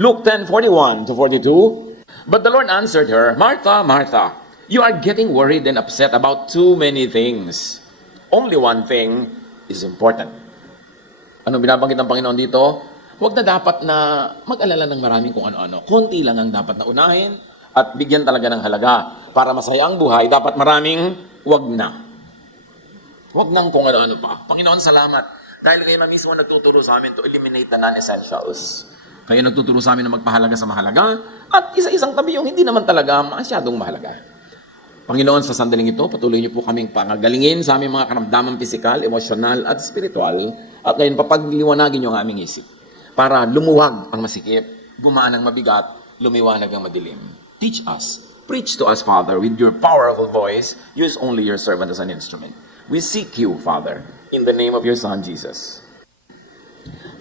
Luke 10:41 to 42. But the Lord answered her, Martha, Martha, you are getting worried and upset about too many things. Only one thing is important. Ano binabanggit ng Panginoon dito? Huwag na dapat na mag-alala ng maraming kung ano-ano. Konti lang ang dapat na unahin at bigyan talaga ng halaga. Para masaya ang buhay, dapat maraming wag na. Wag nang kung ano-ano pa. Panginoon, salamat. Dahil kayo na mismo nagtuturo sa amin to eliminate the non-essentials. Kayo nagtuturo sa amin na magpahalaga sa mahalaga at isa-isang tabi yung hindi naman talaga masyadong mahalaga. Panginoon, sa sandaling ito, patuloy niyo po kaming pangagalingin sa aming mga karamdaman pisikal, emosyonal at spiritual at ngayon papagliwanagin niyo ang aming isip para lumuwag ang masikip, gumaan ang mabigat, lumiwanag ang madilim. Teach us. Preach to us, Father, with your powerful voice. Use only your servant as an instrument. We seek you, Father, in the name of your Son, Jesus.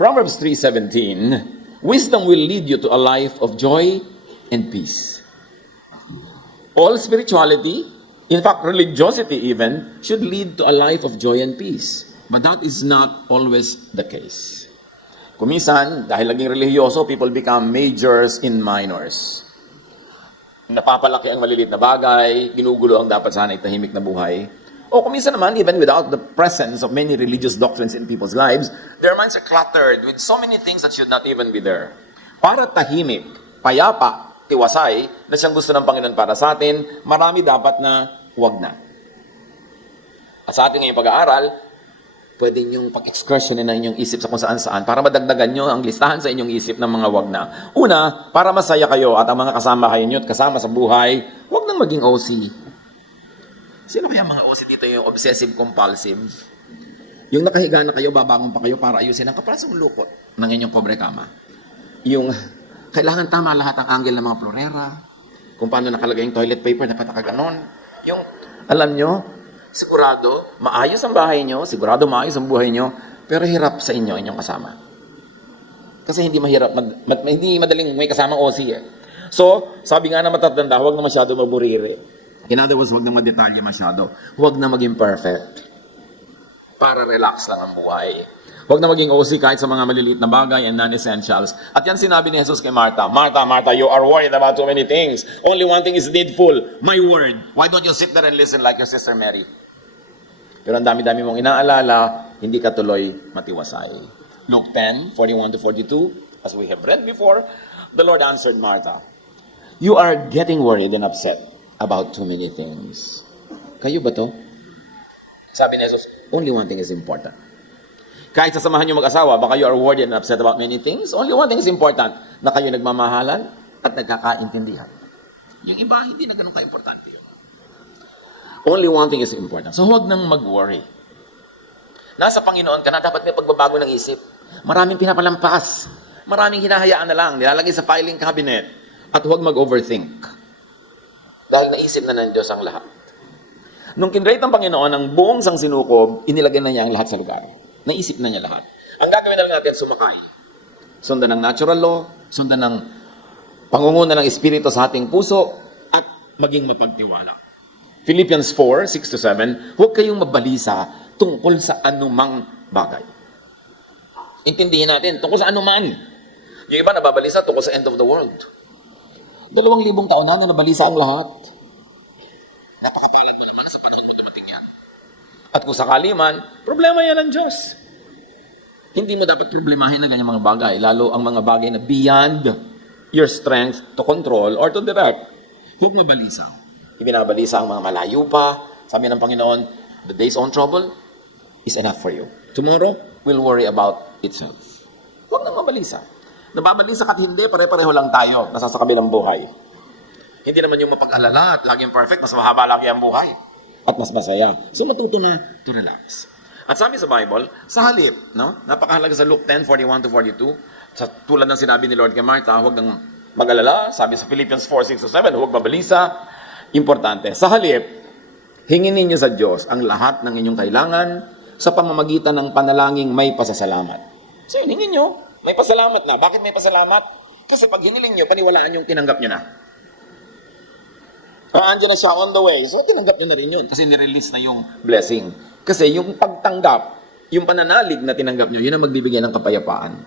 Proverbs 3:17, wisdom will lead you to a life of joy and peace. All spirituality, in fact, religiosity even, should lead to a life of joy and peace. But that is not always the case. Kuminsan, dahil laging relihiyoso, people become majors in minors. Napapalaki ang maliliit na bagay, ginugulo ang dapat sana tahimik na buhay. O kuminsan naman, even without the presence of many religious doctrines in people's lives, their minds are cluttered with so many things that should not even be there. Para tahimik, payapa, tiwasay, na siyang gusto ng Panginoon para sa atin, marami dapat na huwag na. At sa ating ngayong pag-aaral, pwede niyong pag-excursionin na inyong isip sa kung saan-saan para madagdagan niyo ang listahan sa inyong isip ng mga wag na. Una, para masaya kayo at ang mga kasama kayo niyo at kasama sa buhay, wag nang maging OC. Sino kaya mga OC dito yung obsessive-compulsive? Yung nakahiga na kayo, babangon pa kayo para ayusin ang kapalasang lukot ng inyong pobre kama. Yung kailangan tama lahat ang angle ng mga florera, kung paano nakalagay yung toilet paper, dapat nakaganon. Yung, alam nyo, sigurado, maayos ang bahay nyo, sigurado maayos ang buhay nyo, pero hirap sa inyo, inyong kasama. Kasi hindi mahirap, hindi madaling may kasamang OC eh. So, sabi nga na matatanda, huwag na masyado maburiri. In other words, huwag na madetalye masyado. Huwag na maging perfect. Para relax lang ang buhay. Huwag na maging OC kahit sa mga maliliit na bagay and non-essentials. At yan sinabi ni Jesus kay Martha, Martha, Martha, you are worried about too many things. Only one thing is needful, my word. Why don't you sit there and listen like your sister Mary? Pero ang dami-dami mong inaalala, hindi ka tuloy matiwasay. Luke 10:41 to 42, as we have read before, the Lord answered Martha, you are getting worried and upset about too many things. Kayo ba to? Sabi ni Jesus, only one thing is important. Kahit sasamahan nyo mag-asawa, baka you are worried and upset about many things, only one thing is important, na kayo nagmamahalan at nagkakaintindihan. Yung iba, hindi na ganun ka-importante yun. Only one thing is important. So huwag nang mag-worry. Nasa Panginoon ka na, dapat may pagbabago ng isip. Maraming pinapalampas. Maraming hinahayaan na lang, nilalagay sa filing cabinet. At huwag mag-overthink. Dahil naisip na ng Diyos ang lahat. Nung kinrate ng Panginoon, ang buong sangsinukob, inilagay na niya ang lahat sa lugar. Naisip na niya lahat. Ang gagawin na lang natin, sumakay. Sundan ng natural law, sundan ng pangunguna ng Espiritu sa ating puso, at maging mapagtiwala. Philippians 4:6-7, huwag kayong mabalisa tungkol sa anumang bagay. Intindihin natin, tungkol sa anuman. Yung iba nababalisa tungkol sa end of the world. 2,000 taon na nabalisa ang lahat. Napakapalad mo naman sa panahon mo dumating yan. At kung sakali man, problema yan ng Diyos. Hindi mo dapat problemahin ang ganyang mga bagay, lalo ang mga bagay na beyond your strength to control or to direct. Huwag mabalisa. Ibinabalisa ang mga malayo pa. Sabi ng Panginoon, the day's own trouble is enough for you. Tomorrow will worry about itself. Huwag nang mabalisa. Nababalisa ka at hindi, pare-pareho lang tayo. Nasa sa kabilang buhay. Hindi naman yung mapag-alala at laging perfect, mas mahaba lagi ang buhay. At mas masaya. So matuto na to relax. At sabi sa Bible, sa halip, no? Napakahalaga sa Luke 10:41 to 42, sa tulad ng sinabi ni Lord kay Martha, huwag nang mag-alala. Sabi sa Philippians 4:6-7, huwag mabalisa. Importante. Sa halip, hingin ninyo sa Diyos ang lahat ng inyong kailangan sa pamamagitan ng panalangin may pasasalamat. So yun, hingin nyo. May pasalamat na. Bakit may pasalamat? Kasi pag hinilin nyo, paniwalaan yung tinanggap nyo na. Andyan na siya on the way. So tinanggap nyo na rin yun. Kasi nirelease na yung blessing. Kasi yung pagtanggap, yung pananalig na tinanggap nyo, yun ang magbibigay ng kapayapaan.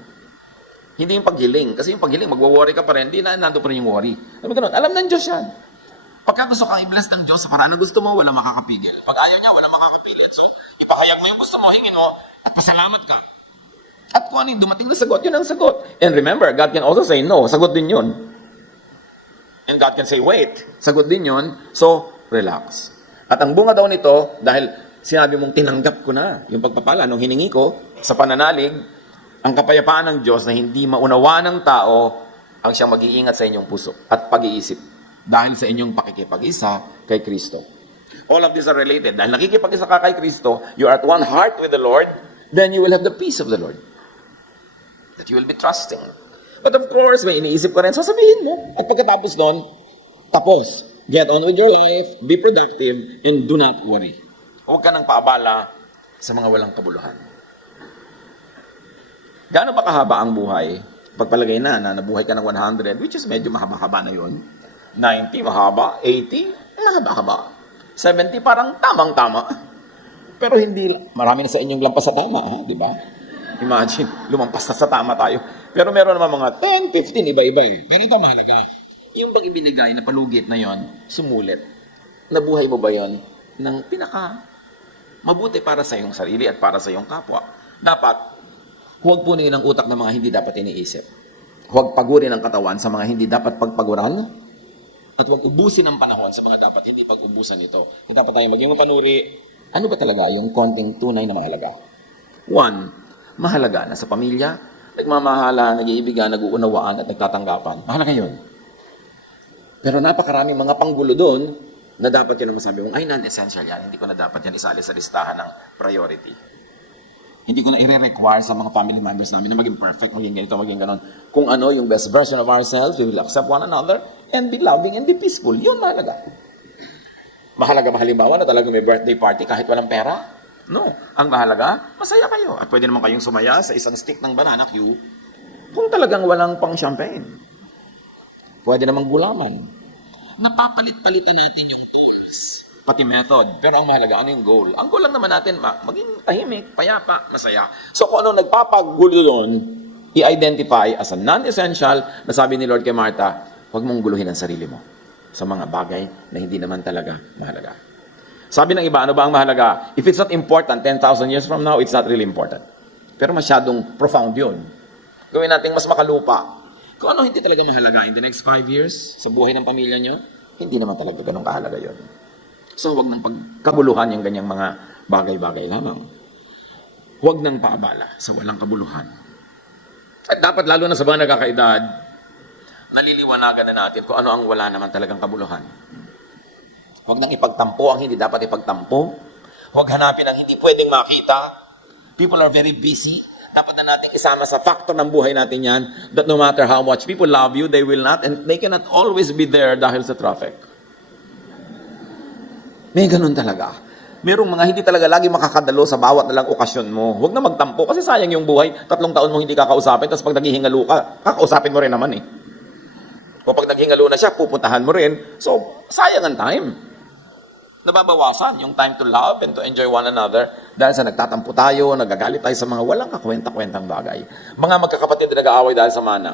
Hindi yung paghiling. Kasi yung paghiling, magwo-worry ka pa rin, hindi na nando pa rin yung worry. Sabi ganun, alam ng Diyos yan. Pagka gusto kang i-bless ng Diyos sa paraan na gusto mo, wala makakapigil. Pag ayaw niya, wala makakapilit. So, ipahayag mo yung gusto mo, hingin mo, at pasalamat ka. At kung ano yung dumating na sagot, yun ang sagot. And remember, God can also say no. Sagot din yun. And God can say wait. Sagot din yun. So, relax. At ang bunga daw nito, dahil sinabi mong tinanggap ko na yung pagpapala nung hiningi ko sa pananalig, ang kapayapaan ng Diyos na hindi maunawa ng tao ang siyang mag-iingat sa inyong puso at pag-iisip dahil sa inyong pakikipag-isa kay Kristo. All of these are related. Dahil nakikipag-isa ka kay Kristo, you are at one heart with the Lord, then you will have the peace of the Lord that you will be trusting. But of course, may iniisip ka rin, sasabihin mo. At pagkatapos nun, tapos. Get on with your life, be productive, and do not worry. Huwag ka nang paabala sa mga walang kabuluhan. Gaano ba kahaba ang buhay? Pagpalagay na nabuhay ka ng 100, which is medyo mahaba-haba na yun. 90, mahaba. 80, mahaba-haba. 70, parang tamang-tama. Pero hindi, marami na sa inyong lampas sa tama, ha? Di ba? Imagine, lumampas na sa tama tayo. Pero meron naman mga 10, 15, iba-iba eh. Pero ito mahalaga. Yung bang ibinigay na palugit na yon, sumulit. Nabuhay mo ba yon ng pinaka mabuti para sa iyong sarili at para sa iyong kapwa? Dapat, huwag punin ang utak ng mga hindi dapat iniisip. Huwag pagurin ang katawan sa mga hindi dapat pagpaguran. At huwag ubusin ang panahon sa mga dapat hindi pag-ubusan ito. Kung dapat tayo maging mapanuri, ano ba talaga yung konting tunay na mahalaga? 1, mahalaga na sa pamilya, nagmamahala, nag-iibigan, nag-uunawaan at nagtatanggapan. Mahalaga yun. Pero napakaraming mga panggulo doon na dapat yun ang masabi mong, ay, non-essential yan. Hindi ko na dapat yan isali sa listahan ng priority. Hindi ko na i-require sa mga family members namin na maging perfect, maging ganito, maging ganon. Kung ano yung best version of ourselves, we will accept one another and be loving and be peaceful. Yun mahalaga. Mahalaga ba halimbawa na talagang may birthday party kahit walang pera? No. Ang mahalaga, masaya kayo. At pwede naman kayong sumaya sa isang stick ng banana cue kung talagang walang pang champagne. Pwede namang gulaman. Napapalit-palitan natin yung tools, pati method. Pero ang mahalaga, ano yung goal? Ang goal lang naman natin, maging tahimik, payapa, masaya. So kung ano nagpapagulo doon, i-identify as a non-essential, na sabi ni Lord kay Martha, huwag mong guluhin ang sarili mo sa mga bagay na hindi naman talaga mahalaga. Sabi ng iba, ano ba ang mahalaga? If it's not important, 10,000 years from now, it's not really important. Pero masyadong profound yun. Gawin natin mas makalupa. Kung ano hindi talaga mahalaga in the next 5 years sa buhay ng pamilya nyo, hindi naman talaga ganun kahalaga yun. So, huwag nang pagkabuluhan yung ganyang mga bagay-bagay lamang. Huwag nang paabala sa walang kabuluhan. At dapat lalo na sa mga nagkakaedad, naliliwanagan na natin kung ano ang wala naman talagang kabuluhan. Huwag nang ipagtampo ang hindi dapat ipagtampo. Huwag hanapin ang hindi pwedeng makita. People are very busy. Dapat na natin isama sa factor ng buhay natin yan that no matter how much people love you, they will not and they cannot always be there dahil sa traffic. May ganun talaga. Merong mga hindi talaga lagi makakadalo sa bawat nalang okasyon mo. Huwag na magtampo kasi sayang yung buhay. 3 taon mo hindi kakausapin tapos pag naghihingalo ka, kakausapin mo rin naman eh. O pag naghingalo na siya, pupuntahan mo rin. So, sayang ang time. Nababawasan yung time to love and to enjoy one another dahil sa nagtatampo tayo, nagagalit tayo sa mga walang kakwenta-kwentang bagay. Mga magkakapatid na nag-aaway dahil sa mana.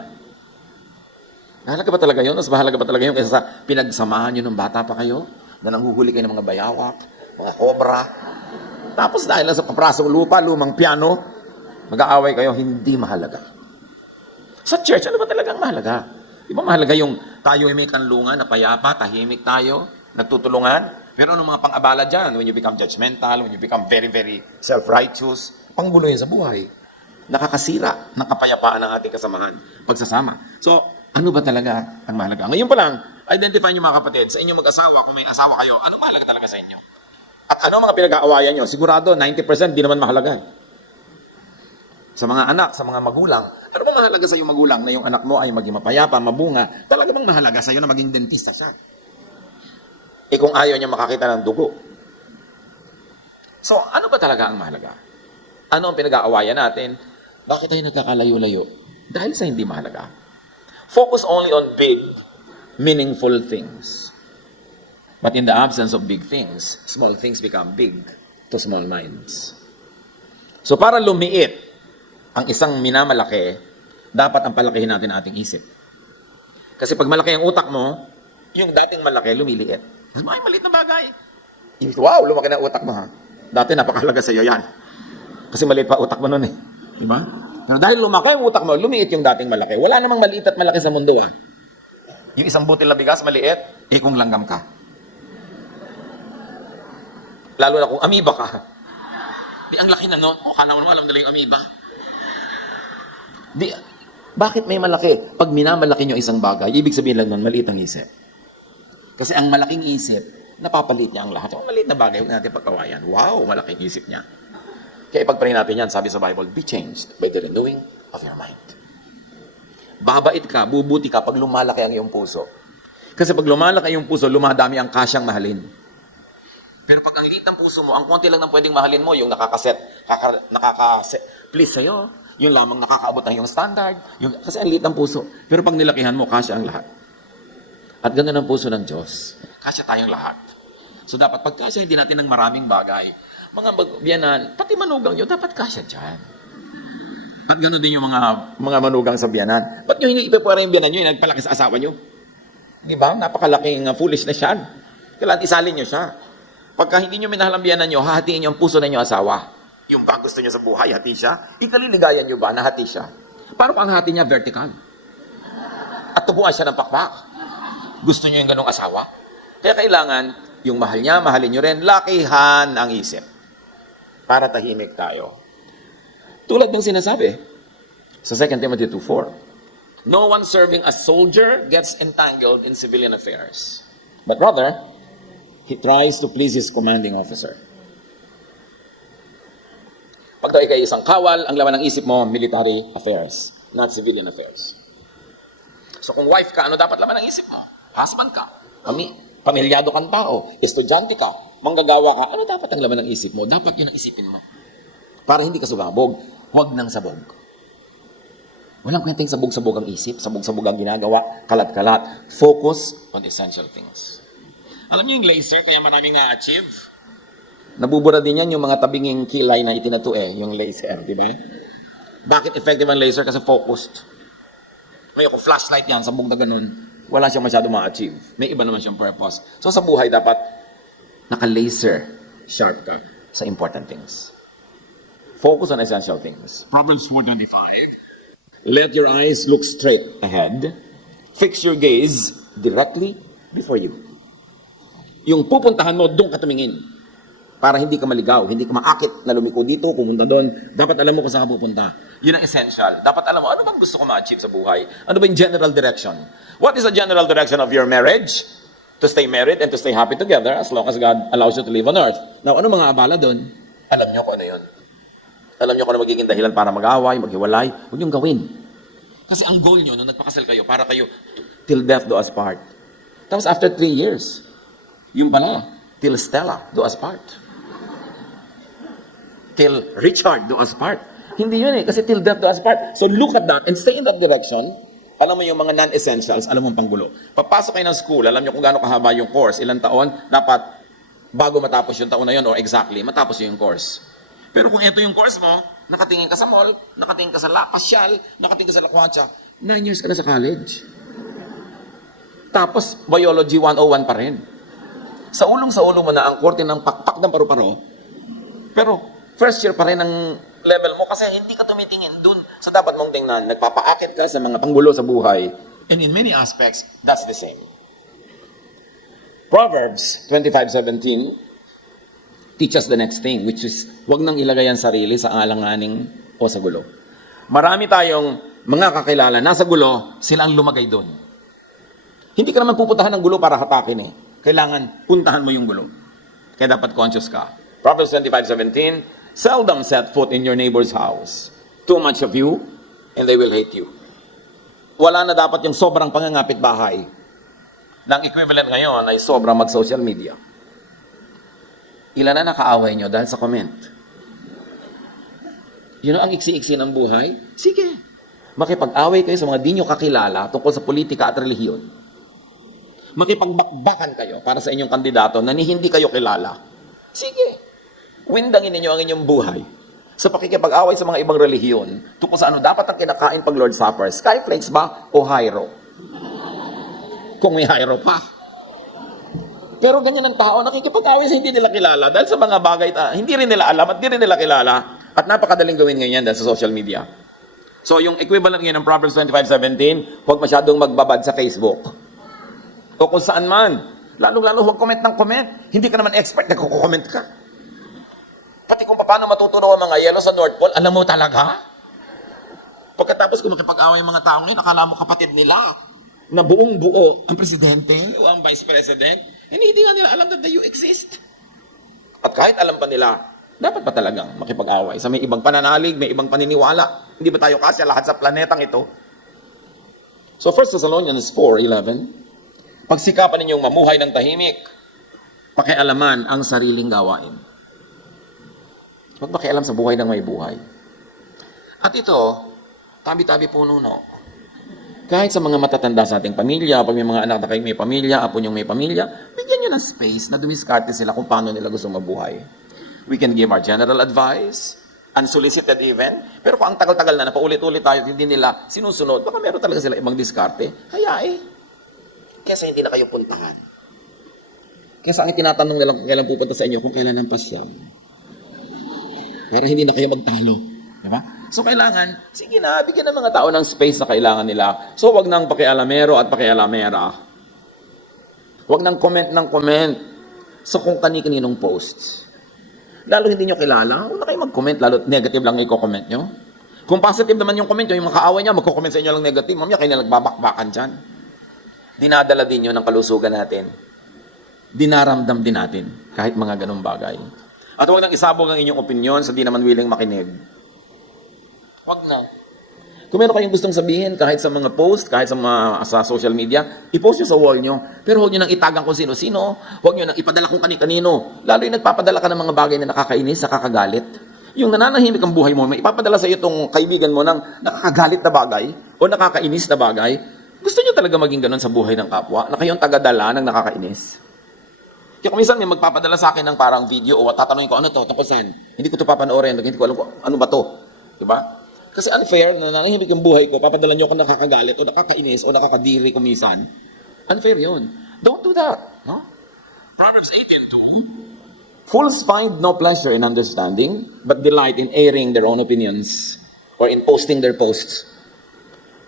Mahalaga ba talaga yun? Mas mahalaga ba talaga yun kaysa sa pinagsamahan nyo ng bata pa kayo? Na nanghuhuli kayo ng mga bayawak, mga kobra. Tapos dahil lang sa paprasong lupa, lumang piano, mag-aaway kayo, hindi mahalaga. Sa church, ano ba talagang mahalaga? Di ba mahalaga yung tayo ay may kanlungan, na payapa, tahimik tayo, nagtutulungan? Pero anong mga pang-abala dyan? When you become judgmental, when you become very, very self-righteous, panggulo yun sa buhay. Nakakasira ng kapayapaan ng ating kasamahan, pagsasama. So, ano ba talaga ang mahalaga? Ngayon pa lang, identify nyo mga kapatid, sa inyong mag-asawa, kung may asawa kayo, ano mahalaga talaga sa inyo? At ano mga pinag-aawayan nyo? Sigurado, 90% di naman mahalaga. Sa mga anak, sa mga magulang, ano ba mahalaga sa iyong magulang na yung anak mo ay maging mapayapa, mabunga? Talaga bang mahalaga sa iyo na maging dentista ka? Eh kung ayaw niya makakita ng dugo. So, ano ba talaga ang mahalaga? Ano ang pinag-aawayan natin? Bakit tayo nagkakalayo-layo? Dahil sa hindi mahalaga. Focus only on big, meaningful things. But in the absence of big things, small things become big to small minds. So para lumiit ang isang minamalaki, dapat ang palakihin natin ating isip. Kasi pag malaki ang utak mo, yung dating malaki, lumiliit. Mas maliit na bagay. Wow, lumaki na utak mo ha. Dati napakahalaga sa iyo yan. Kasi maliit pa utak mo nun eh. Diba? Pero dahil lumaki ang utak mo, lumiit yung dating malaki. Wala namang maliit at malaki sa mundo ha. Yung isang butil na bigas, maliit, kung langgam ka. Lalo na kung amoeba ka. Di, ang laki na no? O, kala mo naman alam nila yung amoeba. Di, bakit may malaki? Pag minamalaki nyo isang bagay, ibig sabihin lang nun, maliit ang isip. Kasi ang malaking isip, napapalit niya ang lahat. Yung maliit na bagay, huwag natin pagkawayan. Wow, malaking isip niya. Kaya ipagpray natin yan, sabi sa Bible, be changed by the renewing of your mind. Babait ka, bubuti ka pag lumalaki ang iyong puso. Kasi pag lumalaki ang iyong puso, lumadami ang kasyang mahalin. Pero pag ang liit ng puso mo, ang konti lang ng pwedeng mahalin mo, yung nakaka-please sa'yo, yung lamang nakakaabot ng iyong standard, kasi ang liit ng puso. Pero pag nilakihan mo, kasya ang lahat. At ganoon ang puso ng Diyos. Kasya tayong lahat. So dapat pagkasya hindi natin ng maraming bagay. Mga biyanan, pati manugang nyo, dapat kasya dyan. At ganoon din yung mga manugang sa biyanan. Ba't nyo hindi ipapara yung biyanan nyo, yung nagpalaki sa asawa nyo? Di ba? Napakalaking foolish na siya. Kailangan isalin nyo siya. Pagka hindi nyo minahal ang biyanan nyo, hahatiin nyo ang puso ninyo asawa. Yung ba gusto nyo sa buhay, hati siya? Ikaliligayan nyo ba na hati siya? Paano pa ang hati niya vertical? At tubuan siya ng pakpak. Gusto nyo yung ganong asawa? Kaya kailangan, yung mahal niya, mahalin nyo rin, lakihan ang isip. Para tahimik tayo. Tulad ng sinasabi sa 2 Timothy 2:4. No one serving as soldier gets entangled in civilian affairs. But rather, he tries to please his commanding officer. Pag daw ikay isang kawal, ang laman ng isip mo, military affairs, not civilian affairs. So kung wife ka, ano dapat laman ng isip mo? Husband ka, pamilyado kang tao, estudyante ka, manggagawa ka, ano dapat ang laman ng isip mo? Dapat yun ang isipin mo. Para hindi ka sugabog, huwag nang sabog. Walang kwenteng sabog-sabog ang isip, sabog-sabog ang ginagawa, kalat-kalat. Focus on essential things. Alam niyo yung laser, kaya maraming na-achieve? Nabubura din yan yung mga tabinging kilay na itinatu yung laser, di ba? Bakit effective ang laser? Kasi focused. May kung flashlight yan, sabog na ganun, wala siyang masyado ma-achieve. May iba naman siyang purpose. So sa buhay, dapat naka-laser sharp ka sa important things. Focus on essential things. Proverbs 4:25. Let your eyes look straight ahead. Fix your gaze directly before you. Yung pupuntahan mo, doon ka tumingin. Para hindi ka maligaw, hindi ka maakit na lumiko dito, pumunta doon. Dapat alam mo kung saan ka pupunta. Yun ang essential. Dapat alam mo, ano bang gusto ko ma-achieve sa buhay? Ano ba yung general direction? What is the general direction of your marriage? To stay married and to stay happy together as long as God allows you to live on earth. Now, ano mga abala doon? Alam nyo kung ano yun. Alam nyo kung ano magiging dahilan para mag-away, maghiwalay. Huwag nyo gawin. Kasi ang goal nyo, nung nagpakasal kayo, para kayo, till death do us part. Tapos after 3 years, yung pala, till Stella do us part. Till Richard do us part. Hindi yun kasi till death do us part. So look at that and stay in that direction. Alam mo yung mga non-essentials, alam mo ang panggulo. Papasok kayo ng school, alam nyo kung gaano kahaba yung course, ilang taon, dapat bago matapos yung taon na yun or exactly, matapos yung course. Pero kung ito yung course mo, nakatingin ka sa mall, nakatingin ka sa pasyal, nakatingin ka sa lakwatsa, 9 years ka na sa college. Tapos, biology 101 pa rin. Sa ulo mo na ang korte ng pakpak ng paru-paro, pero first year pa rin ang level mo kasi hindi ka tumitingin dun sa dapat mong tingnan. Nagpapaakit ka sa mga panggulo sa buhay. And in many aspects, that's the same. Proverbs 25:17 teach us the next thing, which is huwag nang ilagay ang sarili sa alanganing o sa gulo. Marami tayong mga kakilala, nasa gulo, sila ang lumagay doon. Hindi ka naman pupuntahan ng gulo para hatakin eh. Kailangan puntahan mo yung gulo. Kaya dapat conscious ka. Proverbs 25:17, seldom set foot in your neighbor's house. Too much of you, and they will hate you. Wala na dapat yung sobrang pangangapit bahay. Nang equivalent ngayon ay sobrang mag-social media. Ilan na nakaaway nyo dahil sa comment? You know, ang iksi-iksi ng buhay? Sige. Makipag-away kayo sa mga di nyo kakilala tungkol sa politika at relihiyon. Makipagbakbakan kayo para sa inyong kandidato na hindi kayo kilala. Sige. Windangin ninyo ang inyong buhay sa pakikipag-away sa mga ibang relihiyon tungkol sa ano dapat ang kinakain pag Lord's Supper. Skyflakes ba o Hyro? Kung may Hyro pa. Pero ganyan ang tao, nakikipag-away sa hindi nila kilala dahil sa mga bagay hindi rin nila alam at hindi rin nila kilala at napakadaling gawin ngayon dahil sa social media. So yung equivalent ngayon ng Proverbs 25:17, huwag masyadong magbabad sa Facebook. O kung saan man. Lalo-lalo huwag comment ng comment. Hindi ka naman expert, nagko-comment ka. Pati kung paano matutunaw ang mga yelo sa North Pole, alam mo talaga? Pagkatapos kung makipag-away yung mga tao ngayon, akala mo kapatid nila na buong buo ang presidente o ang vice president. Hindi nga nila alam that you exist. At kahit alam pa nila, dapat pa talagang makipag-away sa may ibang pananalig, may ibang paniniwala. Hindi ba tayo kasi lahat sa planetang ito? So 1 Thessalonians 4:11, pagsikapan ninyong mamuhay ng tahimik, pakialaman ang sariling gawain. Huwag pakialam sa buhay ng may buhay. At ito, tabi-tabi po nuno. Kahit sa mga matatanda sa ating pamilya, pag may mga anak na kayo may pamilya, apo niyong may pamilya, bigyan niyo ng space na dumiskarte sila kung paano nila gusto mabuhay. We can give our general advice, unsolicited even, pero kung ang tagal-tagal na paulit-ulit tayo, hindi nila sinusunod, baka meron talaga sila ibang diskarte. Kaya kesa hindi na kayo puntahan. Kesa ang tinatanong nila kung kailan pupunta sa inyo, kung kailan ang pasyam. Para hindi na kayo magtalo. Diba? So kailangan, sige na, bigyan ng mga tao ng space na kailangan nila. So wag nang pakialamero at pakialamera. Wag nang comment ng comment sa kung kani-kaninong posts. Lalo hindi nyo kilala, huwag na kayo mag-comment, lalo negative lang i-comment nyo. Kung positive naman yung comment nyo, yung mga kaaway niya, magko-comment sa inyo lang negative, mamaya kayo na nagbabakbakan dyan. Dinadala din yun ng kalusugan natin. Dinaramdam din natin, kahit mga ganong bagay. At huwag nang isabog ang inyong opinion sa di naman willing makinig. Huwag na. Kung meron kayong gustong sabihin, kahit sa mga post, kahit sa social media, i-post nyo sa wall nyo. Pero huwag nyo nang itagang kung sino-sino. Huwag nyo nang ipadala kung kani-kanino. Lalo yung nagpapadala ka ng mga bagay na nakakainis, nakakagalit. Yung nananahimik ang buhay mo, may ipapadala sa iyo itong kaibigan mo ng nakakagalit na bagay o nakakainis na bagay. Gusto nyo talaga maging ganun sa buhay ng kapwa na kayong tagadala ng nakakainis? Kaya kung minsan may magpapadala sa akin ng parang video o tatanungin ko, ano to, tungkol saan? Hindi ko to papanoorin, hindi ko alam kung ano ba to. Diba? Kasi unfair na nanahimik ang buhay ko, papadala nyo ako nakakagalit o nakakainis o nakakadiri kumisan. Unfair yun. Don't do that. No? Proverbs 18:2, fools find no pleasure in understanding, but delight in airing their own opinions or in posting their posts.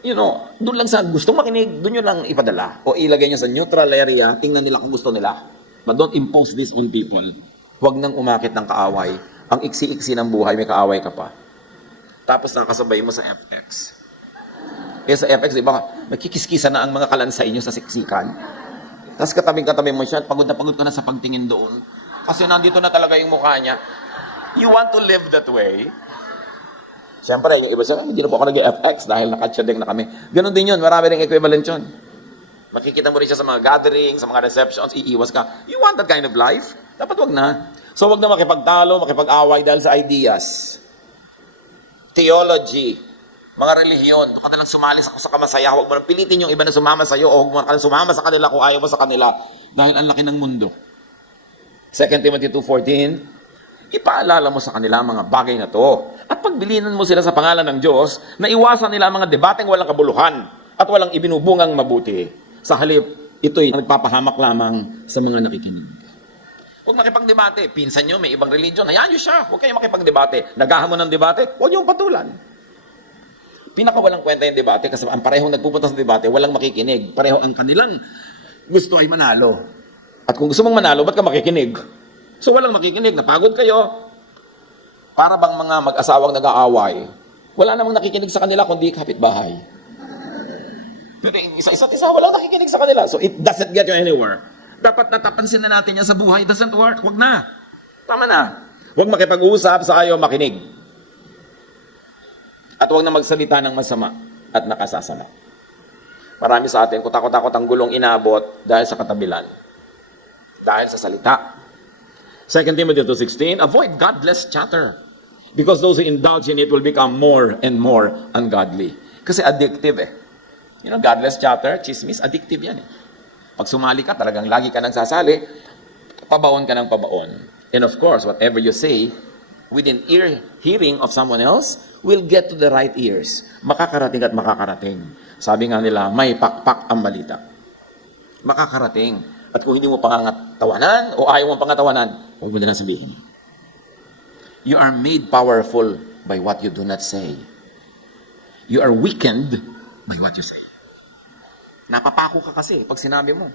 You know, doon lang sa gustong makinig, doon nyo lang ipadala o ilagay nyo sa neutral area, tingnan nila kung gusto nila. But don't impose this on people. Huwag nang umakit ng kaaway. Ang iksi-iksi ng buhay, may kaaway ka pa. Tapos nakasabay mo sa FX. Eh sa FX, di ba, nagkikiskisa na ang mga kalansa inyo sa siksikan. Tapos katabing-katabi mo siya, pagod na pagod ka na sa pagtingin doon. Kasi nandito na talaga yung mukha niya. You want to live that way? Siyempre, yung iba sabi, hindi na po ako nag-FX dahil nakatsyadeng na kami. Ganon din yun, marami rin equivalent yun. Makikita mo rin siya sa mga gatherings, sa mga receptions, iiwas ka. You want that kind of life? Dapat wag na. So wag na makipagtalo, makipag-away dahil sa ideas. Theology, mga relihiyon, baka na lang sumali sa kamasaya, huwag mo na pilitin yung iba na sumama sa iyo o huwag mo na sumama sa kanila kung ayaw mo sa kanila dahil ang laki ng mundo. 2 Timothy 2:14, ipaalala mo sa kanila mga bagay na to at pagbilinan mo sila sa pangalan ng Diyos na iwasan nila mga debateng walang kabuluhan at walang ibinubungang mabuti. Sa halip, ito'y nagpapahamak lamang sa mga nakikinig. Huwag makipagdebate. Pinsan nyo, may ibang religion. Hayaan nyo siya. Huwag kayong makipagdebate. Naghahamon ng debate, huwag nyo patulan. Pinakawalang kwenta yung debate kasi ang parehong nagpupunta sa debate, walang makikinig. Pareho ang kanilang gusto ay manalo. At kung gusto mong manalo, ba't ka makikinig? So walang makikinig. Napagod kayo. Para bang mga mag-asawang nag-aaway. Wala namang nakikinig sa kanila kundi kapitbahay. Pero isa't isa, walang nakikinig sa kanila. So it doesn't get you anywhere. Dapat natapansin na natin yan sa buhay. It doesn't work. Huwag na. Tama na. Huwag makipag-uusap sa ayaw makinig. At huwag na magsalita ng masama at nakasasama. Marami sa atin, kutakot-takot ang gulong inabot dahil sa katabilan. Dahil sa salita. 2 Timothy 2:16, avoid godless chatter. Because those who indulge in it will become more and more ungodly. Kasi addictive eh. You know, godless chatter, chismis, addictive yan eh. Pag sumali ka, talagang lagi ka nang sasali, pabaon ka ng pabaon. And of course, whatever you say, within hearing of someone else will get to the right ears. Makakarating at makakarating. Sabi nga nila, may pakpak ang balita. Makakarating. At kung hindi mo pangatawanan o ayaw mo pangatawanan, huwag mo na sabihin. You are made powerful by what you do not say. You are weakened by what you say. Napapako ka kasi pag sinabi mo.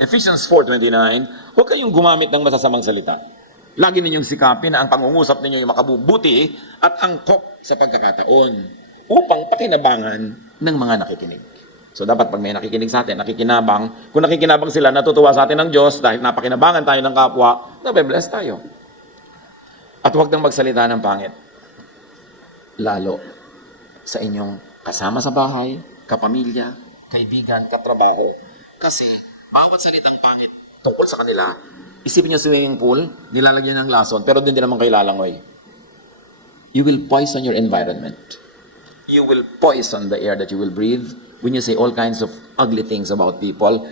Ephesians 4:29, huwag kayong gumamit ng masasamang salita. Lagi ninyong sikapin na ang pangungusap ninyo yung makabubuti at angkop sa pagkakataon upang pakinabangan ng mga nakikinig. So dapat pag may nakikinig sa atin, nakikinabang, kung nakikinabang sila, natutuwa sa atin ng Diyos dahil napakinabangan tayo ng kapwa, nabe-bless tayo. At huwag nang magsalita ng pangit. Lalo sa inyong kasama sa bahay, kapamilya, kaibigan, katrabaho. Kasi bawat salitang pangit tungkol sa kanila, isipin niyo swimming pool, nilalagyan ng lason, pero din naman kayo lalangoy. You will poison your environment. You will poison the air that you will breathe when you say all kinds of ugly things about people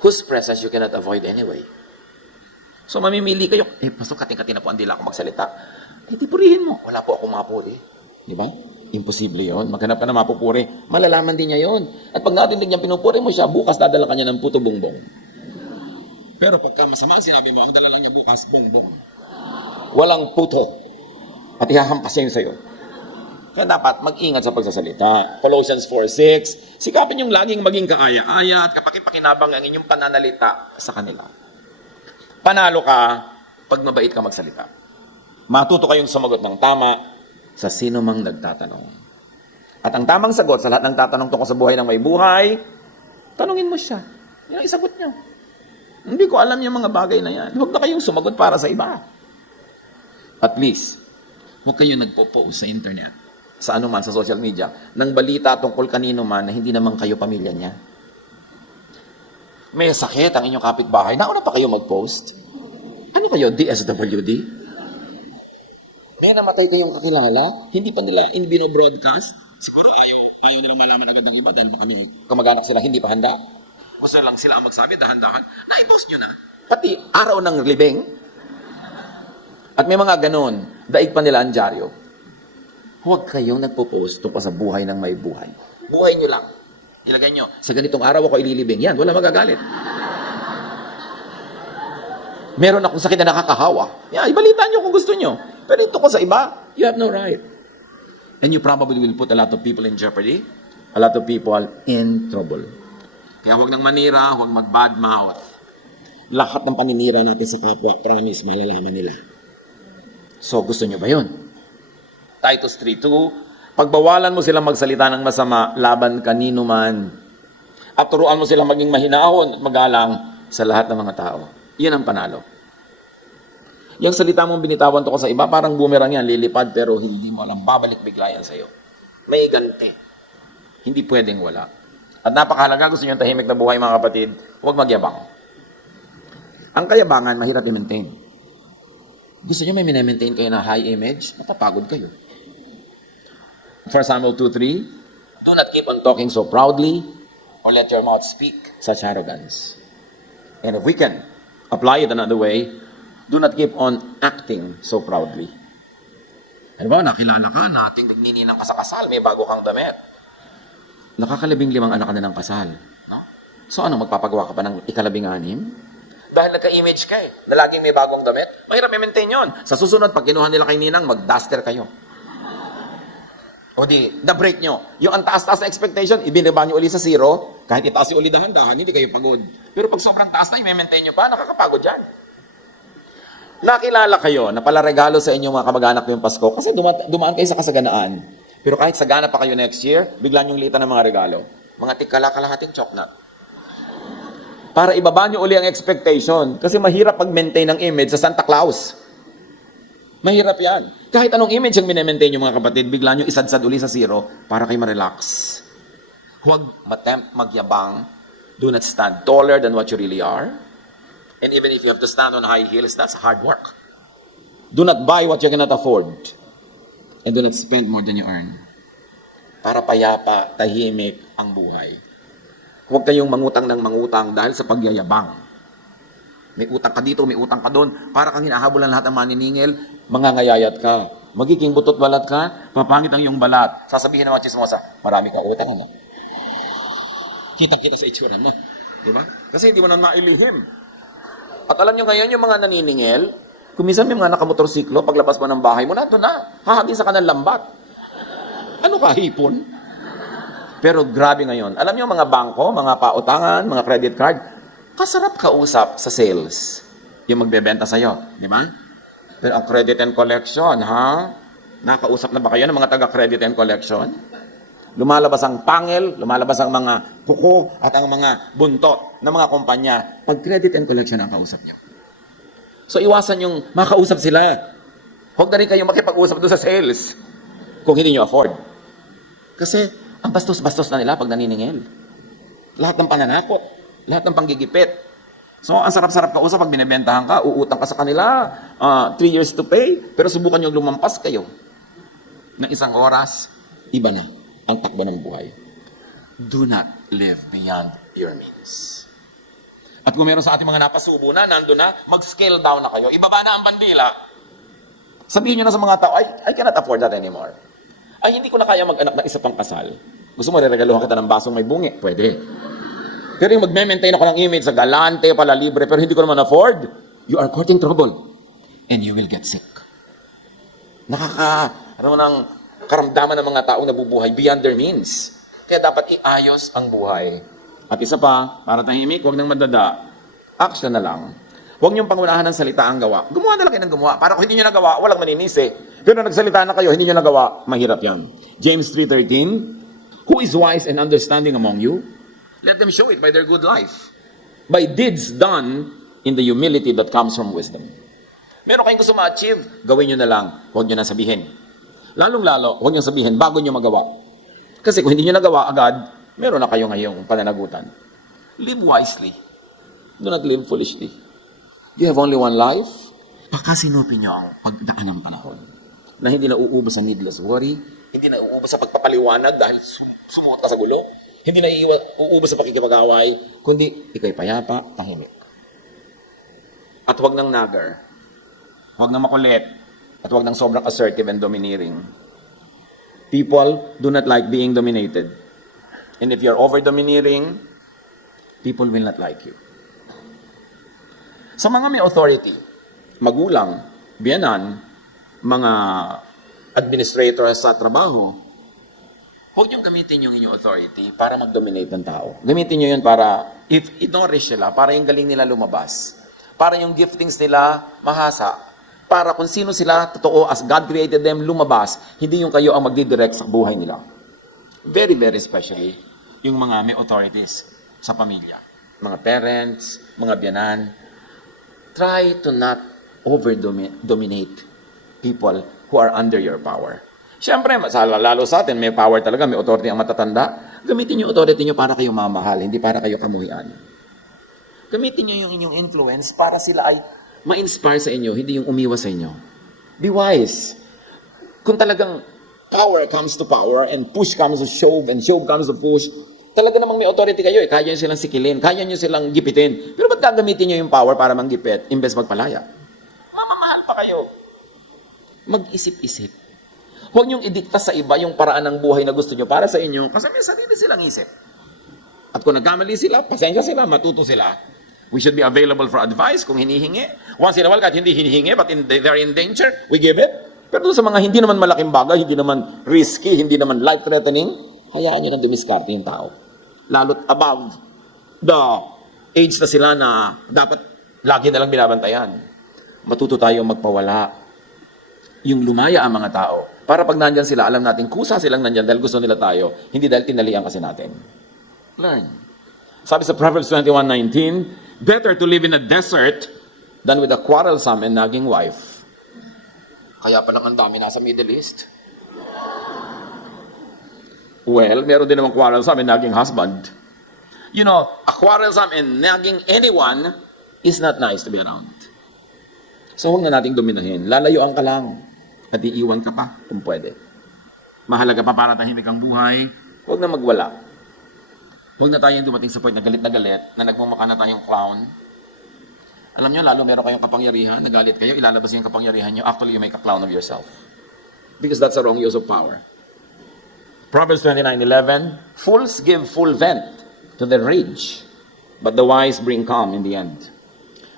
whose presence you cannot avoid anyway. So mamimili kayo, pastor, kating-kating na po, hindi lang ako magsalita. Di purihin mo. Wala po akong mapuri. Di ba? Imposible yon. Maghanap ka na mapupuri. Malalaman din niya yon. At pag narinig niya pinupuri mo siya, bukas dadala ka niya ng puto bongbong. Pero pagka masama ang sinabi mo, ang dala lang niya bukas, bongbong. Walang puto. At ihahampas niya yun sa'yo. Kaya dapat mag-ingat sa pagsasalita. Colossians 4:6, sikapin yung laging maging kaaya-aya at kapakipakinabang ang inyong pananalita sa kanila. Panalo ka pag mabait ka magsalita. Matuto kayong sumagot ng tama sa sino mang nagtatanong. At ang tamang sagot sa lahat ng tatanong tungkol sa buhay ng may buhay, tanungin mo siya. Yan ang isagot niya. Hindi ko alam yung mga bagay na yan. Huwag na kayong sumagot para sa iba. At least, huwag kayong nagpo-post sa internet, sa anuman, sa social media, ng balita tungkol kanino man na hindi naman kayo pamilya niya. May sakit ang inyong kapitbahay, nauna pa kayo mag-post. Ano kayo, DSWD? May namatay kayong kakilala, hindi pa nila bino-broadcast. Siguro ayaw nilang malaman agad ng iba dahil kami kamag-anak sila, hindi pa handa. Gusto lang sila ang magsabi, dahan-dahan, na-i-post nyo na. Pati araw ng libing. At may mga ganun, daig pa nila ang dyaryo. Huwag kayong nagpo-post tungkol sa buhay ng may buhay. Buhay nyo lang. Ilagay nyo, sa ganitong araw ako ililibing. Yan, wala magagalit. Meron akong sakit na nakakahawa. Yan, ibalitan nyo kung gusto nyo. Pero ito ko sa iba, you have no right. And you probably will put a lot of people in jeopardy, a lot of people in trouble. Kaya huwag nang manira, huwag mag-bad mouth. Lahat ng paninira natin sa kapwa, promise, malalaman nila. So, gusto nyo ba yun? Titus 3:2, pagbawalan mo silang magsalita ng masama laban kanino man. At turuan mo silang maging mahinahon at magalang sa lahat ng mga tao. Yan ang panalo. Yung salita mong binitawan to ko sa iba, parang boomerang yan, lilipad pero hindi mo alam, babalik bigla yan sa'yo. May ganti. Hindi pwedeng wala. At napakahalaga, gusto nyo yung tahimik na buhay mga kapatid, huwag magyabang. Ang kayabangan, mahirap i-maintain. Gusto nyo may minamaintain kayo na high image, matapagod kayo. 1 Samuel 2:3, do not keep on talking so proudly or let your mouth speak such arrogance. And if we can apply it another way, do not keep on acting so proudly. Ano ba, nakilala ka, nating nagnininang ka sa kasal, may bago kang damit. Nakakalabing-5 anak ka na ng kasal. No? So ano, magpapagawa ka pa ng ikalabing-6? Dahil nagka-image ka na laging may bagong damit, mahirap i-maintain yun. Sa susunod, pag kinuha nila kay Ninang, mag-duster kayo. O di, na-break nyo. Yung ang taas-taas na expectation, ibinaba nyo uli sa 0, kahit itaas yung uli dahan-dahan, hindi kayo pagod. Pero pag sobrang taas na, i-maintain nyo pa, nakakapagod yan. Nakilala kayo na pala regalo sa inyong mga kamag-anak yung Pasko kasi dumaan kayo sa kasaganaan. Pero kahit sagana pa kayo next year, bigla nyong litan ng mga regalo. Mga tikala-kalahating choknat. Para ibaba nyo uli ang expectation kasi mahirap pag-maintain ng image sa Santa Claus. Mahirap yan. Kahit anong image ang minemaintain yung mga kapatid, bigla nyo isadsad uli sa 0 para kayo ma-relax. Huwag matempt magyabang. Do not stand taller than what you really are. And even if you have to stand on high heels, that's hard work. Do not buy what you cannot afford. And do not spend more than you earn. Para payapa, tahimik ang buhay. Huwag kayong mangutang ng mangutang dahil sa pagyayabang. May utang ka dito, may utang ka doon. Para kang hinahabol ng lahat ng maniningil, mangangayayat ka. Magiging butot balat ka, papangit ang iyong balat. Sasabihin ng mga chismosa, marami kang utang, ano? Kitang-kita sa itsura mo. Di ba? Kasi hindi mo na mailihim. At alam nyo ngayon, yung mga naniningil, kung minsan may mga nakamotorsiklo, paglabas mo ng bahay mo, nandun na. Hahagin sa kanang lambat. Ano ka, hipon? Pero grabe ngayon. Alam nyo, mga bangko, mga pautangan, mga credit card, kasarap kausap sa sales. Yung magbebenta sa'yo. Di ba? Pero ang credit and collection, ha? Nakausap na ba kayo ng mga taga-credit and collection? Lumalabas ang pangil, lumalabas ang mga kuko, at ang mga buntot ng mga kumpanya. Pag credit and collection ang kausap nyo. So iwasan yung makausap sila. Huwag na rin kayong makipag-usap doon sa sales kung hindi nyo afford. Kasi ang bastos-bastos na nila pag naniningil. Lahat ng pananakot, lahat ng panggigipit. So, ang sarap-sarap kausap pag binibentahan ka, uutang ka sa kanila, 3 years to pay, pero subukan nyo lumampas kayo. Ng isang oras, iba na ang takbo ng buhay. Do not live beyond your means. At kung meron sa ating mga napasubo na, nando na, mag-scale down na kayo, ibaba na ang bandila. Sabihin nyo na sa mga tao, I cannot afford that anymore. Ay, hindi ko na kaya mag-anak ng isa pang kasal. Gusto mo, reregaluhan kita ng basong may bungi? Pwede. Pero yung magme-maintain ako ng image sa galante, pala libre, pero hindi ko naman afford, you are courting trouble. And you will get sick. Ng karamdaman ng mga tao na bubuhay beyond their means. Kaya dapat iayos ang buhay. At isa pa, para tahimik, huwag nang madada. Action na lang. Huwag niyong pangunahan ng salita ang gawa. Gumawa na lang kayo ng gumawa. Para kung hindi niyo nagawa, walang maninisi. Pero nagsalita na kayo, hindi niyo nagawa, mahirap yan. James 3:13, who is wise and understanding among you? Let them show it by their good life. By deeds done in the humility that comes from wisdom. Meron kayong gusto ma-achieve, gawin nyo na lang. Huwag nyo na sabihin. Lalong-lalo, huwag nyo sabihin bago nyo magawa. Kasi kung hindi nyo nagawa agad, meron na kayo ngayong pananagutan. Live wisely. Do not live foolishly. You have only one life. Pakasinupin nyo ang pagdaan ng panahon. Na hindi na uubos sa needless worry, hindi na uubos sa pagpapaliwanag dahil sumuot ka sa gulo. Hindi na uubos sa pakikipag-away, kundi ikay payapa, tahimik. At huwag nang nagar. Huwag nang makulit. At huwag nang sobrang assertive and domineering. People do not like being dominated. And if you're over-domineering, people will not like you. Sa mga may authority, magulang, biyanan, mga administrator sa trabaho, huwag niyong gamitin yung inyong authority para mag-dominate ng tao. Gamitin niyo yun para, if i-nourish sila, para yung galing nila lumabas. Para yung giftings nila mahasa. Para kung sino sila, totoo, as God created them, lumabas. Hindi yung kayo ang magdidirect sa buhay nila. Very, very especially, yung mga may authorities sa pamilya. Mga parents, mga biyanan. Try to not over-dominate people who are under your power. Siyempre, lalo sa atin, may power talaga, may authority ang matatanda. Gamitin yung authority nyo para kayo mamahal, hindi para kayo kamuhian. Gamitin nyo yung inyong influence para sila ay ma-inspire sa inyo, hindi yung umiwas sa inyo. Be wise. Kung talagang power comes to power and push comes to shove and shove comes to push, talaga namang may authority kayo, kaya nyo silang sikilin, kaya nyo silang gipitin. Pero ba't gagamitin nyo yung power para manggipit, imbes magpalaya? Mamamahal pa kayo. Mag-isip-isip. Huwag niyong idikta sa iba yung paraan ng buhay na gusto niyo para sa inyo kasi may sarili silang isip. At kung nagkamali sila, pasensya sila, matuto sila. We should be available for advice kung hinihingi. Once in a while, kahit hindi hinihingi, but they're in danger, we give it. Pero sa mga hindi naman malaking bagay, hindi naman risky, hindi naman life-threatening, hayaan niyo nang dumiskarte yung tao. Lalo't above the age na sila na dapat lagi na lang binabantayan. Matuto tayong magpawala. Yung lumaya ang mga tao. Para pag nandyan sila, alam natin, kusa silang nandyan dahil gusto nila tayo, hindi dahil tinalian kasi natin. Learn. Sabi sa Proverbs 21:19, better to live in a desert than with a quarrelsome and nagging wife. Kaya palang ang dami nasa Middle East. Well, meron din namang quarrelsome and nagging husband. You know, a quarrelsome and nagging anyone is not nice to be around. So huwag na nating dominahin. Lalayuan ka lang. At iiwan ka pa kung pwede. Mahalaga pa para tahimik ang buhay. Huwag na magwala. Huwag na tayong dumating sa point na galit na nagmumukha na tayong clown. Alam nyo, lalo meron kayong kapangyarihan, nagalit kayo, ilalabas yung kapangyarihan nyo, actually you make a clown of yourself. Because that's the wrong use of power. Proverbs 29:11, fools give full vent to their rage, but the wise bring calm in the end.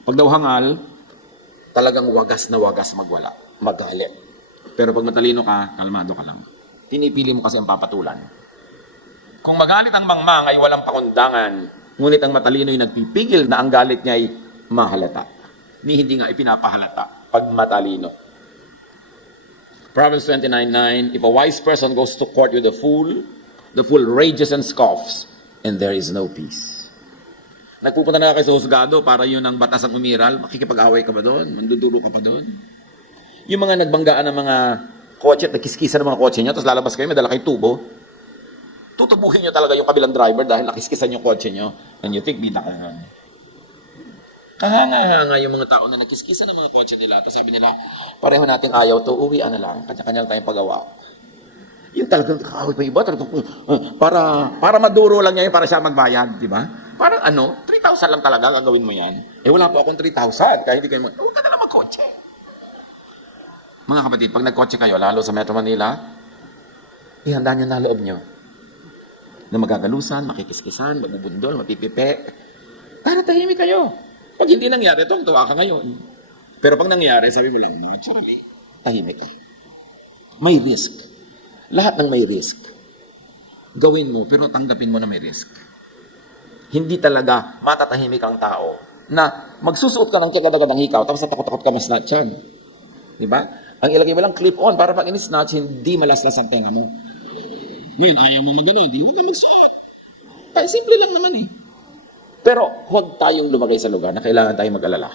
Pag daw hangal, talagang wagas na wagas magalit. Pero pag matalino ka, kalmado ka lang. Pinipili mo kasi ang papatulan. Kung magalit ang mangmang ay walang pakundangan, ngunit ang matalino ay nagpipigil na ang galit niya ay mahalata. Hindi nga ipinapahalata pag matalino. Proverbs 29:9, if a wise person goes to court with the fool rages and scoffs, and there is no peace. Nagpupunta na kayo sa husgado para yun ang batas ang umiral, makikipag-away ka ba doon? Manduduro ka pa doon? Yung mga nagbanggaan ng mga kotse at nakiskisa ng mga kotse nyo, tapos lalabas kayo, may dala kayong tubo, tutubuhin nyo talaga yung kabilang driver dahil nakiskisan yung kotse nyo, and you think, bida ka nun. Kahanga-hanga yung mga tao na nagkiskisa ng mga kotse nila, tapos sabi nila, pareho nating ayaw to, uwian na lang, kanya-kanya tayong pagawa. Yung talagang kakaway pa iba, talagang, para maduro lang niya yun, para siya magbayad, di ba? Parang 3,000 lang talaga, gagawin mo yan. Wala po akong 3,000, kaya hindi kayo huwag ka na lang magkotse. Mga kapatid, pag nagkotse kayo, lalo sa Metro Manila, ihanda nyo na loob nyo. Na magagalusan, makikiskisan, magbubundol, mapipipe. Para tahimik kayo. Pag hindi nangyari, tuwa ka ngayon. Pero pag nangyari, sabi mo lang, naturally, tahimik ka. May risk. Lahat ng may risk. Gawin mo, pero tanggapin mo na may risk. Hindi talaga matatahimik ang tao na magsusuot ka ng kagadagadang hikaw, tapos natakot-takot ka mas-snatch yan. Diba? Ang ilagay mo lang clip-on para pag in-snatch, hindi malaslas ang tenga mo. Ngayon, ayaw mo magano, hindi huwag ka magsuot. Simple lang naman eh. Pero huwag tayong lumagay sa lugar na kailangan tayong mag-alala.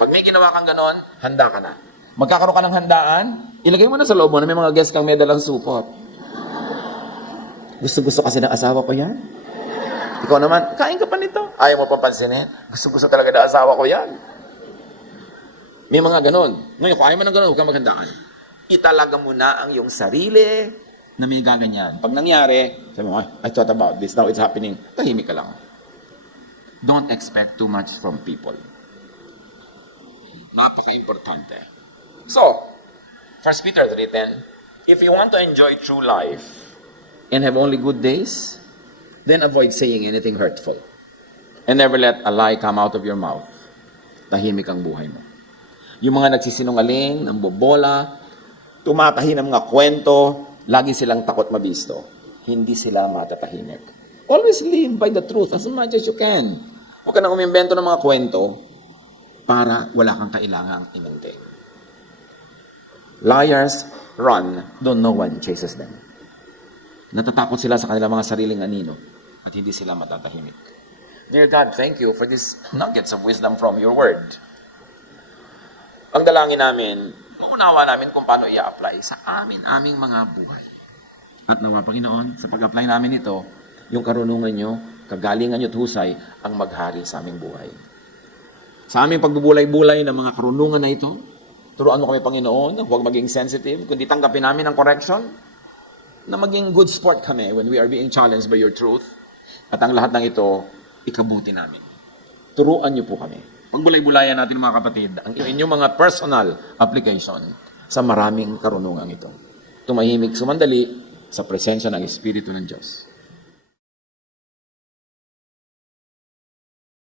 Pag may ginawa kang ganon, handa ka na. Magkakaroon ka ng handaan, ilagay mo na sa loob mo na may mga guest kang may dalang supot. Gusto-gusto kasi ng asawa ko yan. Ikaw naman, kain ka pa nito. Ayaw mo pang pansinin. Gusto-gusto talaga ng asawa ko yan. May mga ganon. Ngayon, kung ayaw mo ng ganon, huwag kang maghandaan. Italaga mo na ang iyong sarili na may gaganyan. Pag nangyari, sabi mo, I thought about this, now it's happening. Tahimik ka lang. Don't expect too much from people. Napaka-importante. So, 1 Peter 3:10, if you want to enjoy true life and have only good days, then avoid saying anything hurtful. And never let a lie come out of your mouth. Tahimik ang buhay mo. Yung mga nagsisinungaling, ng bobola, tumatahi ng mga kwento, lagi silang takot mabisto. Hindi sila matatahimik. Always live by the truth as much as you can. Huwag ka nang umimbento ng mga kwento para wala kang kailangang ininte. Liars run, though no one chases them. Natatakot sila sa kanilang mga sariling anino at hindi sila matatahimik. Dear God, thank you for these nuggets of wisdom from your word. Ang dalangin namin, maunawa namin kung paano i-apply sa aming mga buhay. At nawa, Panginoon, sa pag-apply namin ito, yung karunungan nyo, kagalingan nyo at husay ang maghari sa aming buhay. Sa aming pagbubulay-bulay ng mga karunungan na ito, turuan mo kami, Panginoon, huwag maging sensitive, kundi tanggapin namin ang correction, na maging good sport kami when we are being challenged by your truth. At ang lahat ng ito, ikabuti namin. Turuan niyo po kami. Pagbulay-bulayan natin mga kapatid, ang inyong mga personal application sa maraming karunungan ito. Tumahimik sumandali sa presensya ng Espiritu ng Diyos.